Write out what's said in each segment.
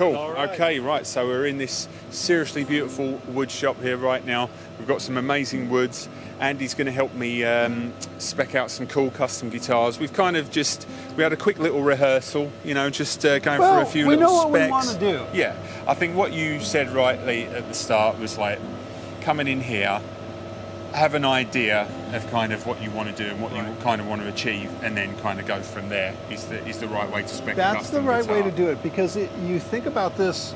Cool. Right. Okay, right. So we're in this seriously beautiful wood shop here right now. We've got some amazing woods. Andy's going to help me spec out some cool custom guitars. We've kind of we had a quick little rehearsal, you know, just going through a few little specs. We know what we want to do. Yeah. I think what you said rightly at the start was like, coming in here, have an idea of kind of what you want to do and what you kind of want to achieve, and then kind of go from there is the right way to spec a custom That's the right guitar. way to do it, because you think about this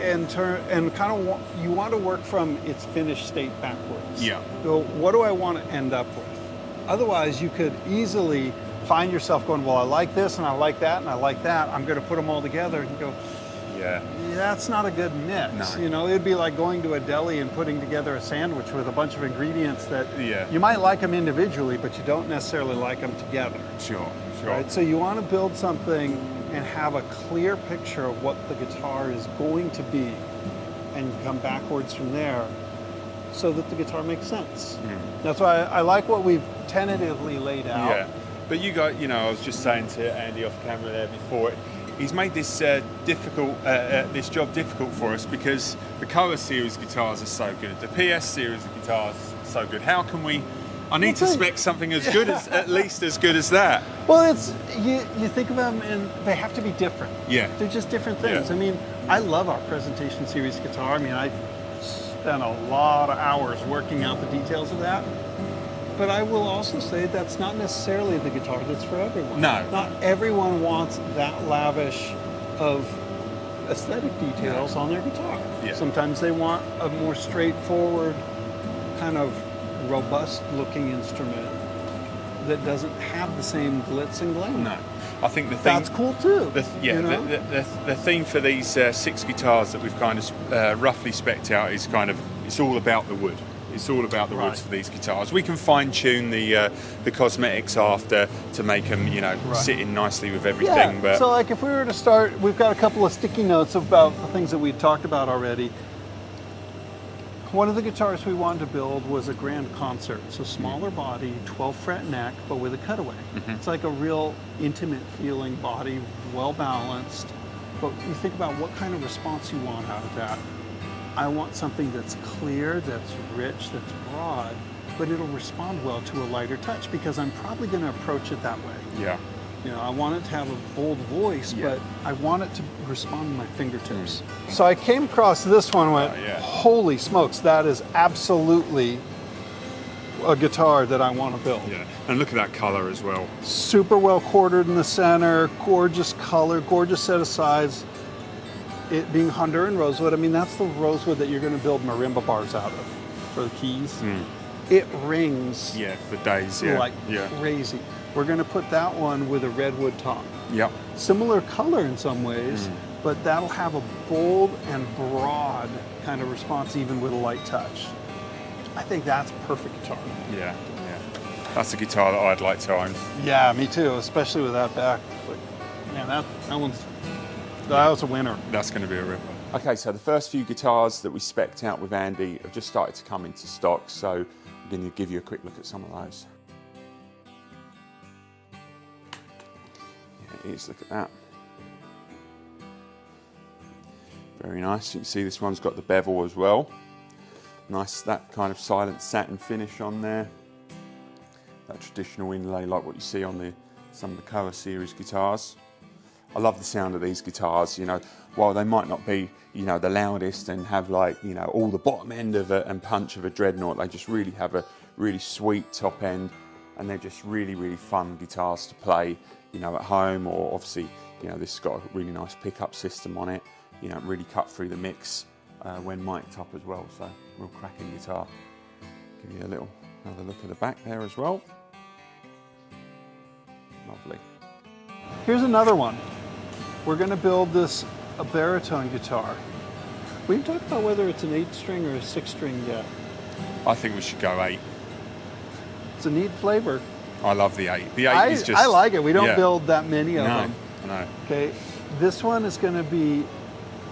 and kind of you want to work from its finished state backwards. Yeah. So what do I want to end up with? Otherwise, you could easily find yourself going, well, I like this and I like that and I like that. I'm going to put them all together, and you go, yeah, that's not a good mix. No. You know, it'd be like going to a deli and putting together a sandwich with a bunch of ingredients that you might like them individually, but you don't necessarily like them together. Sure. Right? So you want to build something and have a clear picture of what the guitar is going to be, and come backwards from there so that the guitar makes sense. That's why I like what we've tentatively laid out. Yeah, but you got, you know, I was just saying to Andy off camera there before, he's made this this job difficult for us because the Koa series guitars are so good, the PS series of guitars are so good. How can we? I need to spec something as good as, at least as good as that. Well, it's you think of them and they have to be different. Yeah, they're just different things. Yeah. I mean, I love our presentation series guitar. I mean, I spent a lot of hours working out the details of that. But I will also say that's not necessarily the guitar that's for everyone. No. Not everyone wants that lavish of aesthetic details on their guitar. Yeah. Sometimes they want a more straightforward, kind of robust looking instrument that doesn't have the same glitz and glam. No. I think the thing... That's cool too. You know? the theme for these 6 guitars that we've kind of roughly spec'd out is kind of, it's all about the wood. It's all about the woods for these guitars. We can fine-tune the cosmetics after to make them, you know, sit in nicely with everything. Yeah. But so like if we were to start, we've got a couple of sticky notes about the things that we talked about already. One of the guitars we wanted to build was a grand concert. So smaller body, 12 fret neck, but with a cutaway. It's like a real intimate feeling body, well balanced. But you think about what kind of response you want out of that. I want something that's clear, that's rich, that's broad, but it'll respond well to a lighter touch because I'm probably going to approach it that way. yeah. You know, I want it to have a bold voice, but I want it to respond to my fingertips. So I came across this one and went, holy smokes, that is absolutely a guitar that I want to build. Yeah, and look at that color as well. Super well quartered in the center, gorgeous color, gorgeous set of sides. It being Honduran rosewood, I mean, that's the rosewood that you're going to build marimba bars out of for the keys. It rings for days, like crazy. We're going to put that one with a redwood top. Yep. Similar color in some ways, but that'll have a bold and broad kind of response even with a light touch. I think that's a perfect guitar. Yeah. That's a guitar that I'd like to own. Yeah, me too, especially with that back. But, man, that was a winner. That's going to be a ripper. Okay, so the first few guitars that we spec'd out with Andy have just started to come into stock, so I'm going to give you a quick look at some of those. Yeah, it is, look at that. Very nice. You can see this one's got the bevel as well. Nice, that kind of silent satin finish on there. That traditional inlay like what you see on some of the Koa series guitars. I love the sound of these guitars, you know, while they might not be, you know, the loudest and have like, you know, all the bottom end of it and punch of a dreadnought, they just really have a really sweet top end, and they're just really, really fun guitars to play, you know, at home, or obviously, you know, this has got a really nice pickup system on it, you know, really cut through the mix when mic'd up as well, so real cracking guitar. Give you another look at the back there as well. Lovely. Here's another one. We're going to build a baritone guitar. We can talk about whether it's an 8-string or a 6-string yet. I think we should go 8. It's a neat flavor. I love the 8. The 8 is just... I like it. We don't build that many of them. No. Okay, this one is going to be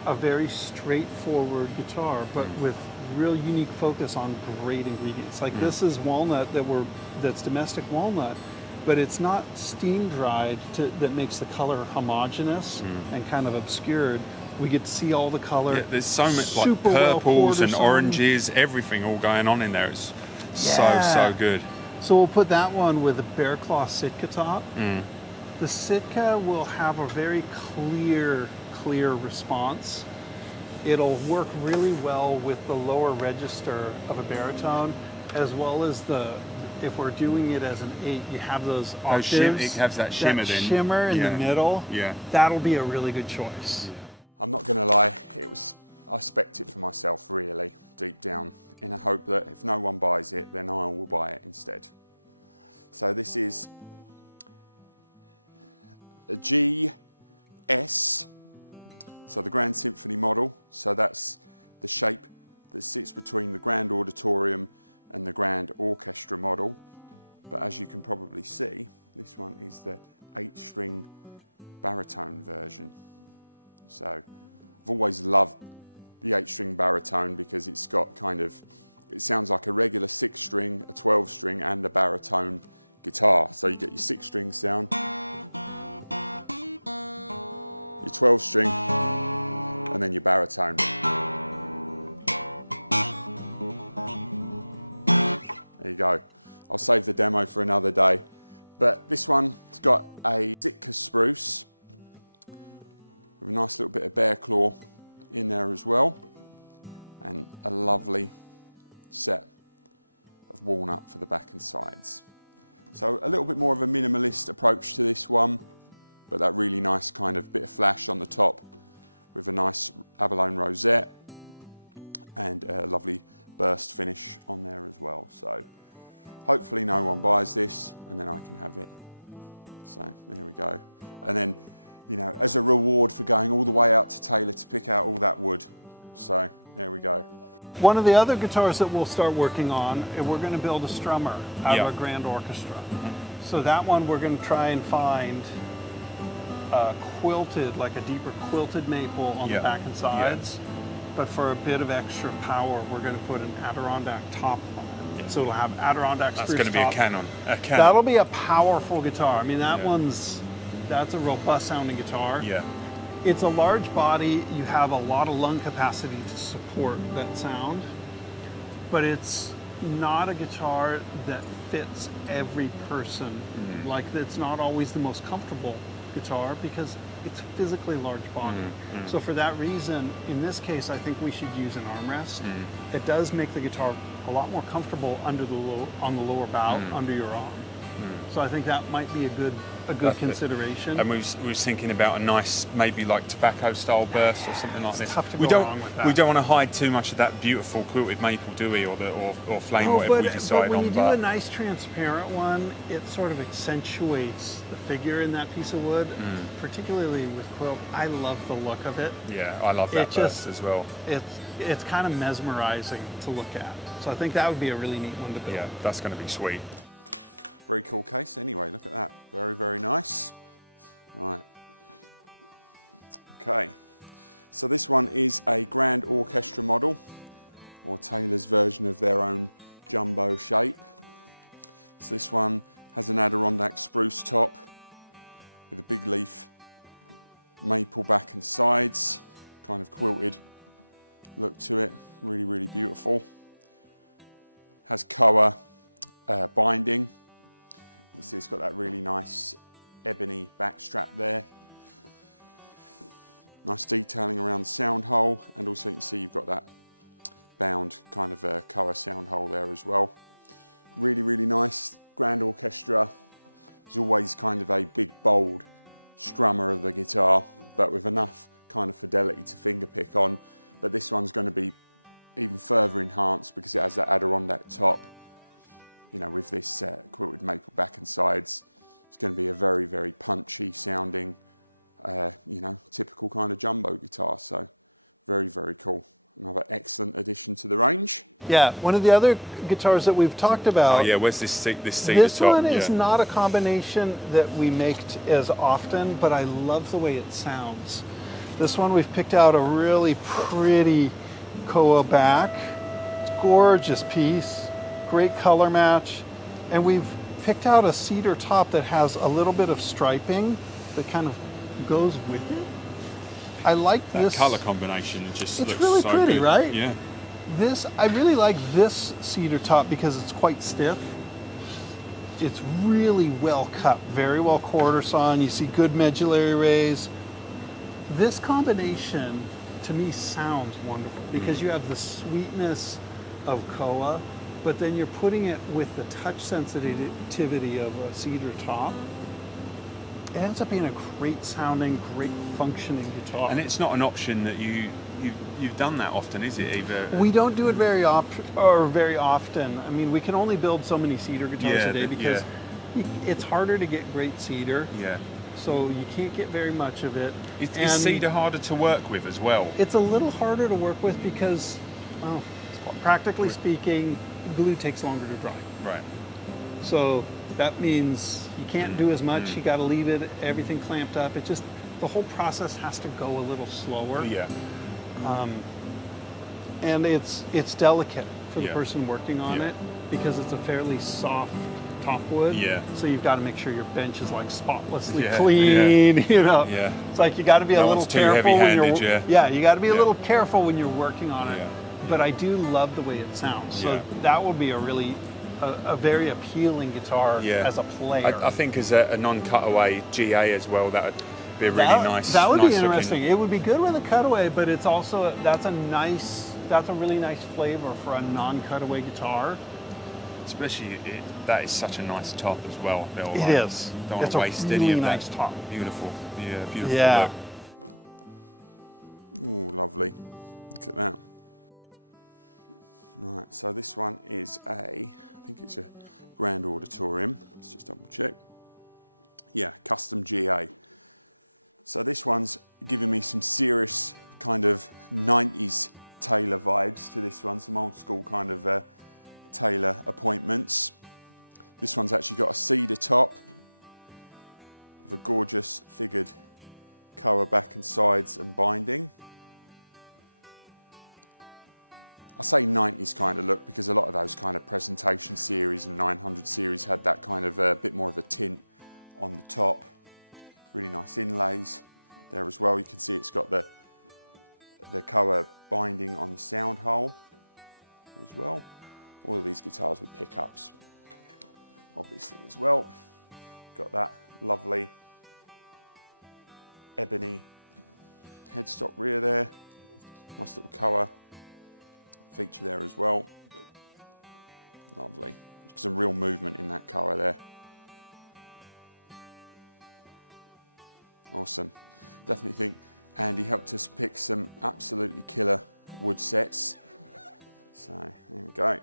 a very straightforward guitar, but with real unique focus on great ingredients. Like this is walnut that's domestic walnut, but it's not steam dried that makes the color homogeneous and kind of obscured. We get to see all the color. Yeah, there's so much like Super well purples and quarter-song. oranges, everything all going on in there. It's Yeah. so good. So we'll put that one with a bear claw Sitka top. Mm. The Sitka will have a very clear response. It'll work really well with the lower register of a baritone, as well as if we're doing it as an 8, you have those octaves. It has that shimmer then. Shimmer in the middle. Yeah. That'll be a really good choice. I'm not going to lie, I spec'd it for myself really, deep down, in a hope that if no one buys it, then I will buy it instead. So this is a GS, so the Grand Symphony model. So that's the shape that sits between the Grand Auditorium and the Grand Orchestra model. But as you can probably see, this one is the 8-string baritone version. So I've always loved the 8-string baritone because it's got it sounds like a regular 6-string, a 12-string and a baritone guitar. So you get your 6-string sound, your 12-string, and then your baritone. There you go. I'll save the demo for another day. But this one's got a Sitka spruce with a nice little bit of bear claw in there as well, and a lovely set of walnut for the back and sides. So a little bit more of a minimalist approach to this one, but that really nice kind of bit of flash on the top with a nice abalone rosette and a lovely burst finish on there as well. So hopefully no one buys this and then I can have it. So there we go. And then, you know, as a reward for going all the way out to Taylor to pick out all that wood. So there we go. One of the other guitars that we'll start working on, we're going to build a strummer out of a grand orchestra. So that one we're going to try and find quilted, like a deeper quilted maple on the back and sides. But for a bit of extra power, we're going to put an Adirondack top on it. So it'll have Adirondack spruce top. That's going to be a Canon. That'll be a powerful guitar. I mean, that's a robust sounding guitar. Yeah. It's a large body. You have a lot of lung capacity to support that sound, but it's not a guitar that fits every person. Like, it's not always the most comfortable guitar because it's physically large body. So for that reason, in this case, I think we should use an armrest. It does make the guitar a lot more comfortable on the lower bow, under your arm. So I think that might be a good consideration. And we was thinking about a nice, maybe like tobacco style burst or something like this. Tough to go wrong with that. We don't want to hide too much of that beautiful quilted maple, do we? Or flame, whatever we decide but when on. you do a nice transparent one, it sort of accentuates the figure in that piece of wood, particularly with quilt. I love the look of it. Yeah, I love that burst as well. It's kind of mesmerizing to look at. So I think that would be a really neat one to build. Yeah, that's going to be sweet. Very cool case anyway, look at that. Very, very nice. Right. Okay. So this one is a Grand Orchestra model, or Taylor's version of their own jumbo shape. So this one has an Adirondack spruce top with a big leaf maple back and sides, kind of quilted look to it. Really, really beautiful. Has koa binding. You see it's got that really nice ebony back strap there. Nice detailing around the sound hole, and also you can see you've got that bound kind of koa sound hole there as well. Really, really nice. Grand Orchestra is always kind of a big, bold strummer of the guitar, but with enough kind of fidelity to fingerpick on. But this one's going to be even further enhanced because it has that Adirondack top. You know, with this quilted maple back and sides, it's going to be a very, very punchy sounding, you know, typical kind of jumbo guitar. So very, very cool. Another excellent addition to the range. Yeah, one of the other guitars that we've talked about. Oh yeah, where's this cedar top? This one is not a combination that we make as often, but I love the way it sounds. This one we've picked out a really pretty koa back. It's a gorgeous piece. Great color match, and we've picked out a cedar top that has a little bit of striping that kind of goes with it. I like that this color combination. It just It's looks really so pretty, good. right? Yeah. This, I really like this cedar top because it's quite stiff. It's really well cut, very well quarter sawn. You see good medullary rays. This combination, to me, sounds wonderful because you have the sweetness of koa, but then you're putting it with the touch sensitivity of a cedar top. It ends up being a great sounding, great functioning guitar. And it's not an option that you've done that often, is it? Either We don't do it very often. I mean, we can only build so many cedar guitars a day because it's harder to get great cedar. Yeah. So you can't get very much of it. Is cedar harder to work with as well? It's a little harder to work with because, well, practically speaking, glue takes longer to dry. Right. So that means you can't do as much. You got to leave it, everything clamped up. It just, the whole process has to go a little slower. Yeah. And it's delicate for the Yeah. person working on it because it's a fairly soft top wood. Yeah. So you've got to make sure your bench is like spotlessly Yeah, clean. You know. Yeah. It's like you got to be a No little one's too careful when you're. heavy-handed, You got to be a Yeah. little careful when you're working on it. Yeah. But I do love the way it sounds. So Yeah. that would be a very appealing guitar Yeah. as a player. I think as a non-cutaway GA as well, that would be a really nice. That would nice be looking- interesting. It would be good with a cutaway, but it's also that's a really nice flavor for a non-cutaway guitar. Especially that is such a nice top as well. I feel It like. is. Don't It's want to a waste really any of nice that. top. Beautiful. Yeah, beautiful. Yeah. Oh, lovely. Look at that. Right, so this one is I think it's a Grand Auditorium. Let's just double check. Yeah, custom GA. So this one's giving me some serious kind of 90s Taylor vibes to this one, some old school kind of Taylor appointments. This one's actually got a cedar top with a gorgeous figured koa back and sides and binding. I say 90s kind of look because a lot of those kind of presentation series and 900 series had that kind of a bit more of a tint on the top. Really nice inlays there as well. You can see it's got the koa binding on the sound hole as well. All of these guitars with pickups, obviously as well. Got that lovely ebony headstock rear there. Nice little koa feature there as well. Lovely. Some real movement in that koa there. Awesome. Definitely think Andy helped us pick some absolutely killer wood sets. So there we go.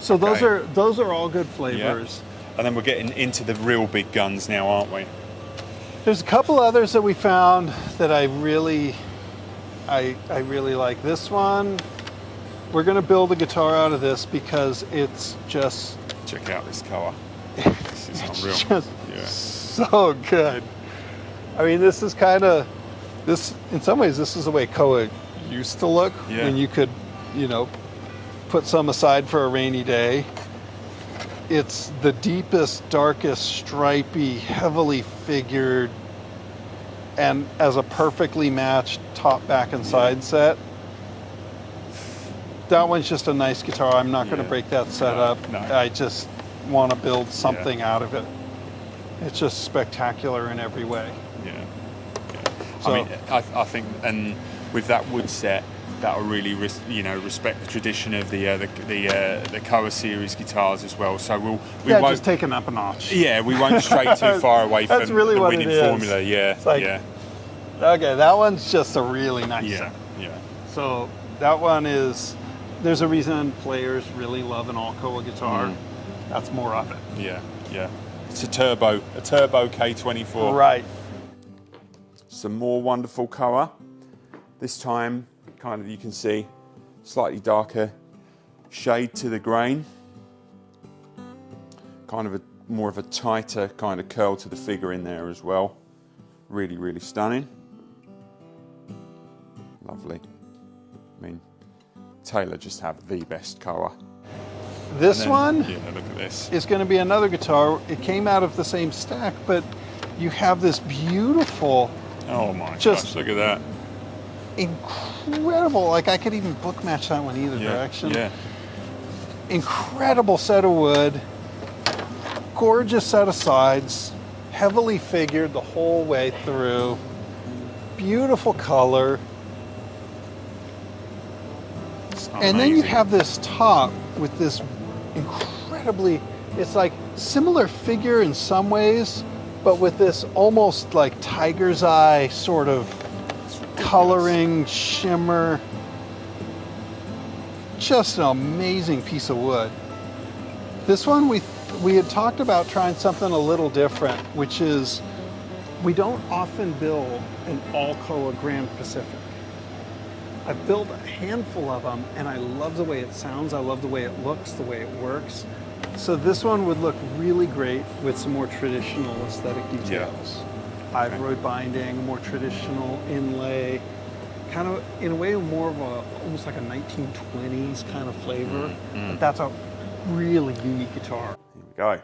So Okay. those are all good flavors. And then we're getting into the real big guns now, aren't we? There's a couple others that we found that I really like. This one, we're going to build a guitar out of this because it's just Check out this koa. This is unreal. just Yeah. so good. I mean, this is kind of in some ways this is the way koa used to look when you could, put some aside for a rainy day. It's the deepest, darkest, stripy, heavily figured, and as a perfectly matched top, back, and side set. That one's just a nice guitar. I'm not going to break that set up. No. I just want to build something out of it. It's just spectacular in every way. Yeah. So, I mean, I think, and with that wood set, that'll really, respect the tradition of the koa series guitars as well. So we won't just take it up a notch. Yeah, we won't stray too far away from That's really the what it winning is. formula. Yeah, It's like- yeah, Okay, that one's just a really nice yeah, set. yeah. So that one is. There's a reason players really love an all koa guitar. That's more of it. Yeah, yeah. It's a turbo K24. Right. Some more wonderful koa. This time, kind of, you can see slightly darker shade to the grain. Kind of more of a tighter kind of curl to the figure in there as well. Really, really stunning. Lovely. I mean, Taylor just have the best koa. This one Yeah, look at this. is going to be another guitar. It came out of the same stack, but you have this beautiful Oh my Just- gosh, look at that. Incredible. Like I could even book match that one either direction. Yeah. Incredible set of wood. Gorgeous set of sides. Heavily figured the whole way through. Beautiful color. And then you have this top with this incredibly, it's like similar figure in some ways, but with this almost like tiger's eye sort of coloring, shimmer. Just an amazing piece of wood. This one we had talked about trying something a little different, which is we don't often build an Alcoa Grand Pacific. I've built a handful of them and I love the way it sounds, I love the way it looks, the way it works. So this one would look really great with some more traditional aesthetic details. Ivory binding, more traditional inlay, kind of in a way more of a, almost like a 1920s kind of flavor. But that's a really unique guitar. Here we go.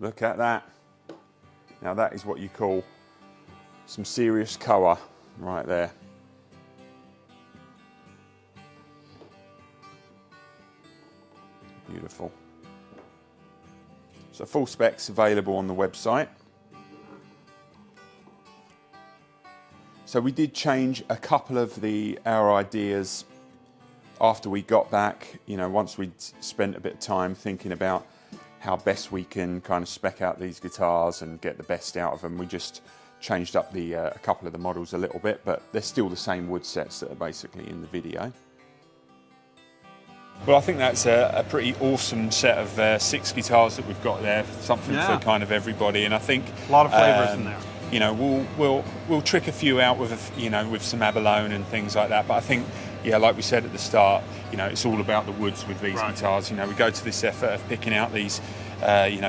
Look at that. Now that is what you call some serious Koa right there. Beautiful. So full specs available on the website. So we did change a couple of our ideas after we got back, you know, once we'd spent a bit of time thinking about how best we can kind of spec out these guitars and get the best out of them. We just changed up a couple of the models a little bit, but they're still the same wood sets that are basically in the video. Well, I think that's a pretty awesome set of 6 guitars that we've got there, something for kind of everybody, and I think a lot of flavors in there. You know, we'll trick a few out with with some abalone and things like that, but I think, yeah, like we said at the start, you know, it's all about the woods with these guitars. You know, we go to this effort of picking out these,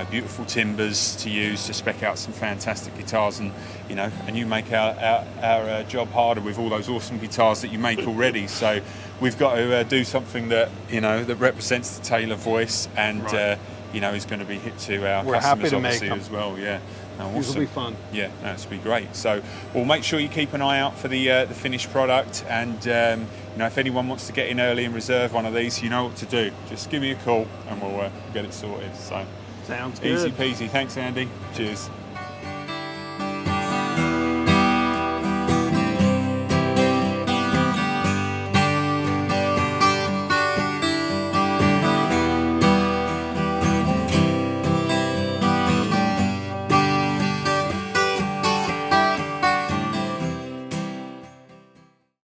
beautiful timbers to use to spec out some fantastic guitars, and you make our job harder with all those awesome guitars that you make already. So we've got to do something that that represents the Taylor voice and is going to be hit to our customers obviously as well. Yeah. Awesome. These will be fun. Yeah, that's be great. So, well, make sure you keep an eye out for the finished product, and if anyone wants to get in early and reserve one of these, you know what to do. Just give me a call, and we'll get it sorted. So, sounds good. Easy peasy. Thanks, Andy. Cheers.